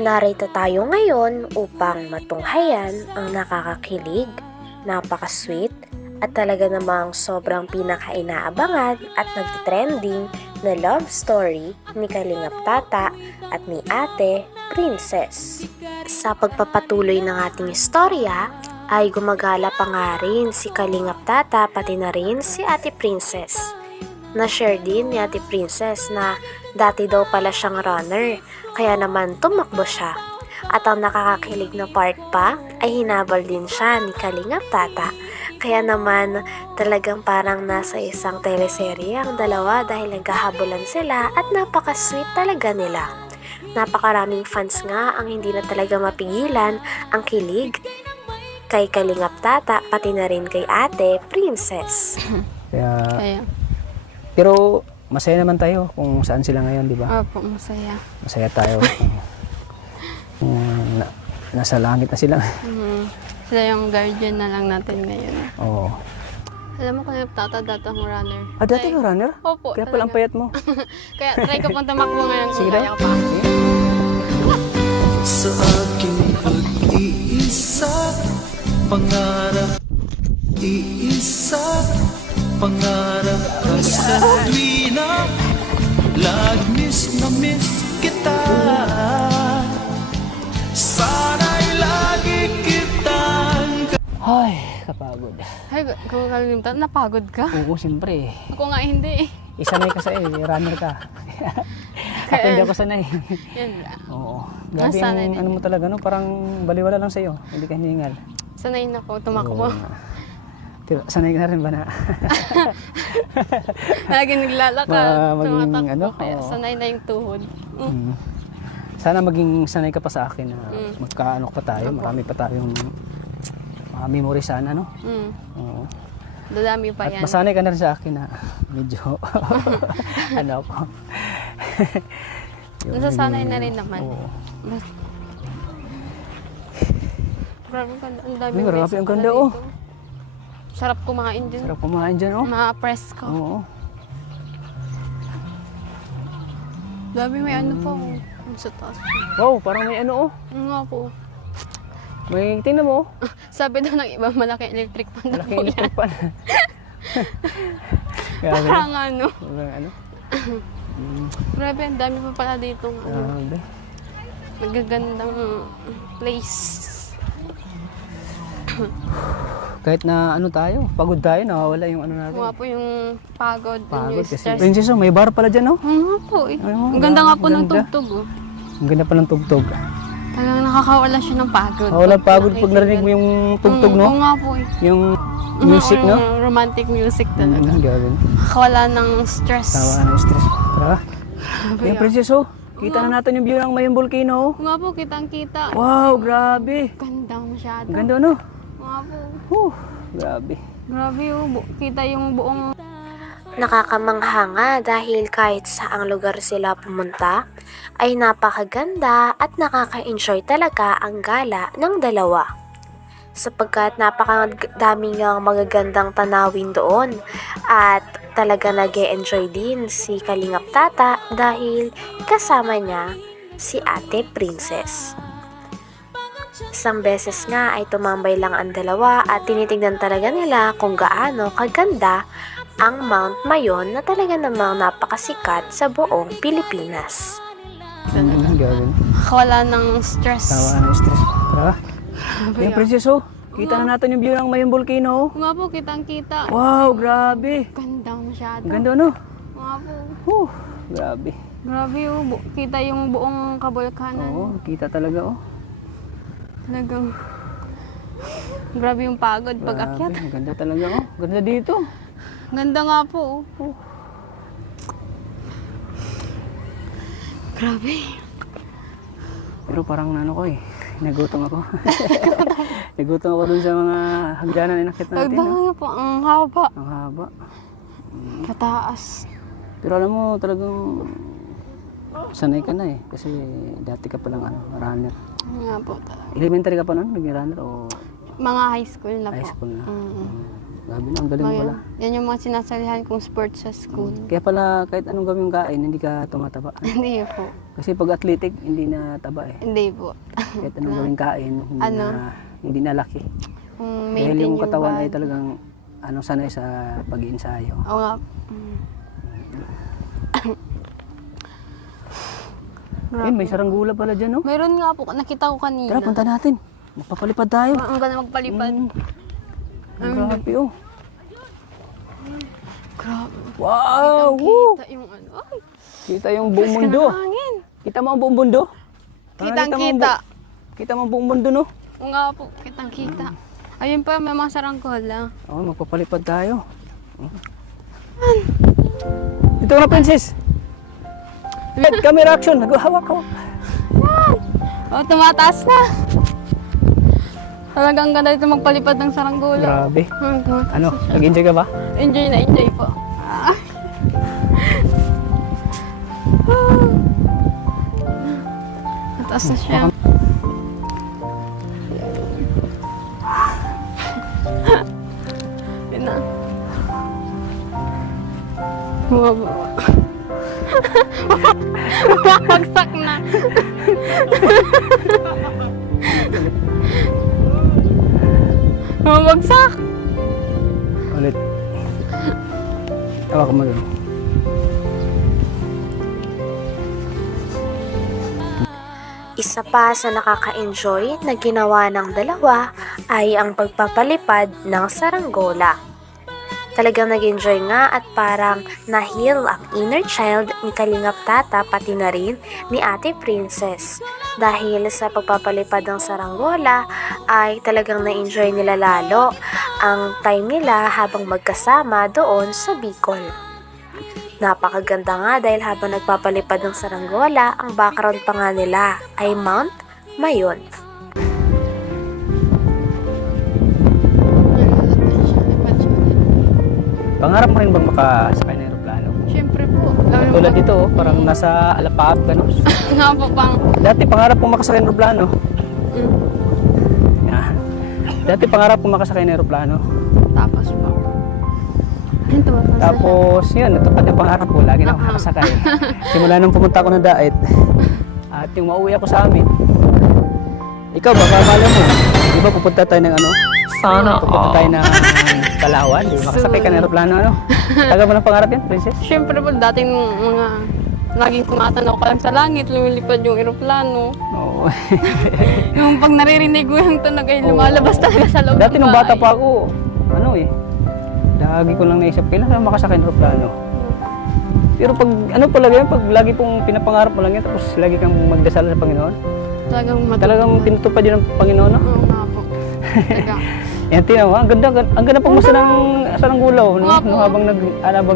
Narito tayo ngayon upang matunghayan ang nakakakilig, napaka-sweet, at talaga namang sobrang pinaka-inaabangan at nagtitrending na love story ni Kalingap Tata at ni Ate Princess. Sa pagpapatuloy ng ating istorya ay gumagala pa nga rin si Kalingap Tata pati na rin si Ate Princess. Na-share din ni Ate Princess na dati daw pala siyang runner, kaya naman tumakbo siya. At ang nakakakilig na part pa ay hinabol din siya ni Kalingap Tata. Kaya naman talagang parang nasa isang teleserye ang dalawa dahil naghahabulan sila at napaka-sweet talaga nila. Napakaraming fans nga ang hindi na talaga mapigilan ang kilig kay Kalingap Tata pati na rin kay Ate Princess. Kaya, Pero masaya naman tayo kung saan sila ngayon, di ba? opo, masaya. Masaya tayo. Nasa langit na sila. Sila yung guardian na lang natin ngayon. Oo. Alam mo kung Tata dati ang runner. Ah, dati ka runner? Opo, Kaya pala ang payat mo. Kaya try ko pang tumakbo ngayon kung Sige daw. kaya ko pa. Sa aking pag-iisa, pangarap, iisa, pangarap ka sa tuwina, lagnis na miss kita. Sana'y lagi kitang Ay, kapagod. Ay, kung kalimutan, napagod ka? Oo, siyempre. Ako nga hindi. Isanay ka sa runner ka. Ako hindi ako sanay. Yan lang. Oo. Grabe Nasanay yung din. ano mo talaga, no? Parang baliwala lang sa'yo. Hindi ka hiningal. Sanay na ko tumakbo. Pero sanay ka na rin ba na? Lagi naglalakad, Maging tumatakbo. ano, Kaya oo. sanay na yung tuhod. Mm. Sana maging sanay ka pa sa akin na magkaano pa tayo. Marami pa tayong memory sana, no? Oo. Dadami pa At yan. masanay ka na rin sa akin na medyo ano ako. Nasasanay na rin naman. Oo. Grabe ang ganda. Ang dami Ay, grabe, ang ganda, oh. Sarap kumain dyan. Sarap kumain dyan, oh. Ma-press ko. Oo. Dami may ano pa. Oh. Sa taas. Wow, parang may ano, oh. Ano nga po. May tingnan mo, oh. Sabi daw ng iba, malaki electric pan. Malaki yung electric pan. Grabe. Parang ano. Parang ano. Grabe, ang dami pa pala dito. Grabe. Nagagandang place. Kahit na ano tayo, pagod tayo, nawawala yung ano natin. Mga po yung pagod. Pagod yung kasi. stress. Princess, oh, may bar pala dyan, oh. Oo nga po eh. Ano, Ang ganda nga po ng ganda. tugtog. Oh. Ang ganda pa ng tugtog. Talagang nakakawala siya ng pagod. Wala pagod pag narinig mo yung tugtog, Oo no? nga po eh. Yung music, no? Romantic music talaga. Grabe. Nakakawala ng stress. Tawa na yung stress. Tara. Grabe, Yung princess, oh. Kita na natin yung view ng Mayong Volcano, oh. Oo nga po, kitang-kita. Wow, grabe. Ganda masyado. Ang ganda, no? Oo nga po. Grabe. Grabe oh. Kita yung buong... Nakakamangha nga dahil kahit saang lugar sila pumunta ay napakaganda at nakaka-enjoy talaga ang gala ng dalawa. Sapagkat napakadaming magagandang tanawin doon at talaga nag-e-enjoy din si Kalingap Tata dahil kasama niya si Ate Princess. Isang beses nga ay tumambay lang ang dalawa at tinitignan talaga nila kung gaano kaganda ang Mount Mayon na talaga namang napakasikat sa buong Pilipinas. Grabe. Nakakawala ng stress. Tawa na yung stress. Tara. Yung princess, oh. Kita na natin yung view ng Mayong Volcano, oh. Oo nga po, kitang-kita. Wow, grabe. Ganda masyado. Ang ganda, no? Oo nga po. Grabe. Grabe oh. Kita yung buong kabulkanan. Oo, kita talaga, oh. Talagang... Grabe yung pagod pag Grabe, akyat. ang ganda talaga, oh. Ganda dito. Ganda nga po. Oh. Grabe. Pero parang ano ko, eh. Nagutom ako. Nagutom ako dun sa mga hagdanan na nakita natin, no? Pagdahil po, ang haba. Ang haba. Pataas. Pero alam mo, talagang sanay ka na, eh. Kasi dati ka palang runner. Nga po talaga. Elementary ka pa nun? Naging runner o Mga high school na po. high school na? Mm. Grabe na, ang galing mo pala. Yan yung mga sinasalihan kong sports sa school. Kaya pala kahit anong gawin mong kain, hindi ka tumataba. Hindi po. Kasi pag athletic, hindi na taba eh. Hindi po. Kahit anong gawin kain, hindi na laki. Kung Dahil maintain yung katawan ay body. talagang sanay sa pag-iinsayo. Oo nga. Eh, may saranggula pala dyan, no? Mayroon nga po, nakita ko kanina. Tara, punta natin. Magpapalipad tayo. Ang ganda magpalipad. Ang grabe, oh. Grabe. Wow! Woo! Kita yung ano. Ay, Kita yung buong ka mundo. ng hangin. Kita mo ang buong mundo? Kitang Kita mo ang kita. Kita mo ang buong mundo, no? Oo nga po, kitang kita. Ayun pa, may mga saranggola. Oo, magpapalipad tayo. Dito ka na, princess. Let camera action. Naghahawak ko. Oh, tumataas na. Talagang ganda dito magpalipad ng saranggola. Grabe. Tumataas Ano, na siya. nag-enjoy ka ba? Enjoy na enjoy po. Mataas na siya. Yun na. Bumaba. Bumabagsak na. Bumabagsak. Ulit. Hawak mo doon. Isa pa sa nakaka-enjoy na ginawa ng dalawa ay ang pagpapalipad ng saranggola. Talagang nag-enjoy nga at parang na-heal ang inner child ni Kalingap Tata pati na rin ni Ate Princess. Dahil sa pagpapalipad ng saranggola ay talagang na-enjoy nila lalo ang time nila habang magkasama doon sa Bicol. Napakaganda nga dahil habang nagpapalipad ng saranggola, ang background pa nga nila ay Mount Mayon. Pangarap mo rin bang makasakay ng aeroplano? Siyempre po. Lalo Tulad dito, oh, parang nasa Alapap ka, no? nga po pang... Dati pangarap ko makasakay ng aeroplano. Mm. Yeah. Dati pangarap ko makasakay ng aeroplano. Tapos po. Ayun, tumataas na siya. Tapos yun, natupad yung pangarap ko. Lagi na ako nakasakay. Simula nung pumunta ako ng Daet, at yung mauwi ako sa amin. Ikaw, baka akala mo, di ba pupunta tayo ng ano? Sana Pupunta tayo ng Palawan, di ba? Makasakay ka ng aeroplano, ano? Tagal mo ng pangarap yan, princess? Siyempre po, dating mga... Laging tumatanaw ka lang sa langit, lumilipad yung eroplano. Oo. Yung pag naririnig ko yung tunog ay lumalabas talaga sa loob Dati ng nung bata bahay. pa ako, ano eh, lagi ko lang naisip, kailangan makasakay ng aeroplano. Pero pag, ano talaga yan, pag lagi pong pinapangarap mo lang yan, tapos lagi kang magdasal sa Panginoon, talagang tinutupad yun ng Panginoon, no? Oo nga po. Talaga. Yan, tingnan mo, ang ganda pang masa ng saranggola, no? Nga po. No, habang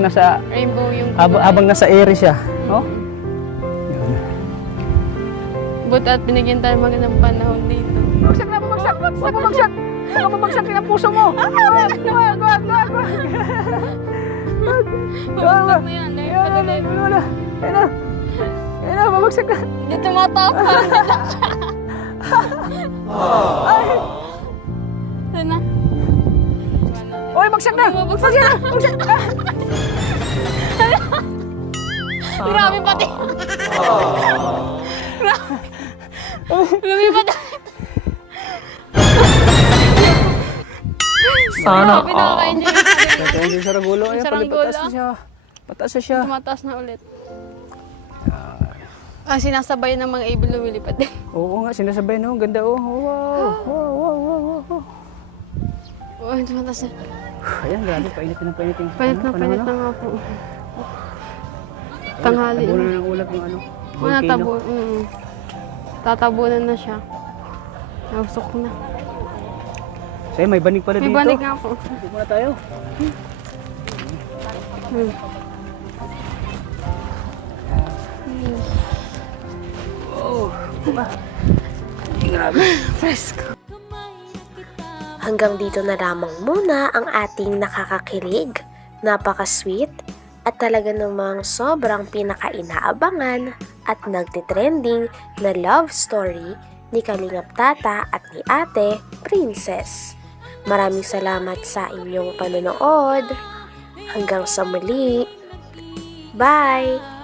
nasa, Rainbow yung... habang nasa air siya, no? Buti at binigyan tayo magandang panahon dito. Bumagsak na, bumagsak! Bumagsak! Baka bumagsak din ang puso mo! Bumagsak na yan. Eh, padali. Ayun na! Ayun na, bumagsak na! Hindi tumataas pa. Ayun na. Oy, bagsak na! Bumagsak na. Grabe pati. Lumipat. Sana Grabe, nakaka-enjoy. Ito yung saranggola. Ayun, Saranggola. pataas na siya. Pataas na siya. Tumataas na ulit. Ang sinasabay ng mga ibon lumilipad. Oo nga, sinasabay no. Ang ganda oh. Wow. Wow, wow, wow, wow. Oh, tumataas na. Ayan, grabe. Painit na painit yung Palit na panahon, na nga po. Tanghali Tabunan na. ng ulap yung ano. Wala volcano. tabo. Tatabunan na siya. Nausok na. Sa'yo, may banig pala May dito. banig nga po. Dito muna tayo. Hmm. Grabe. Fresco. Hanggang dito na lamang muna ang ating nakakakilig, napaka-sweet, at talaga namang sobrang pinaka-inaabangan at nagtitrending na love story ni Kalingap Tata at ni Ate Princess. Maraming salamat sa inyong panonood. Hanggang sa muli. Bye!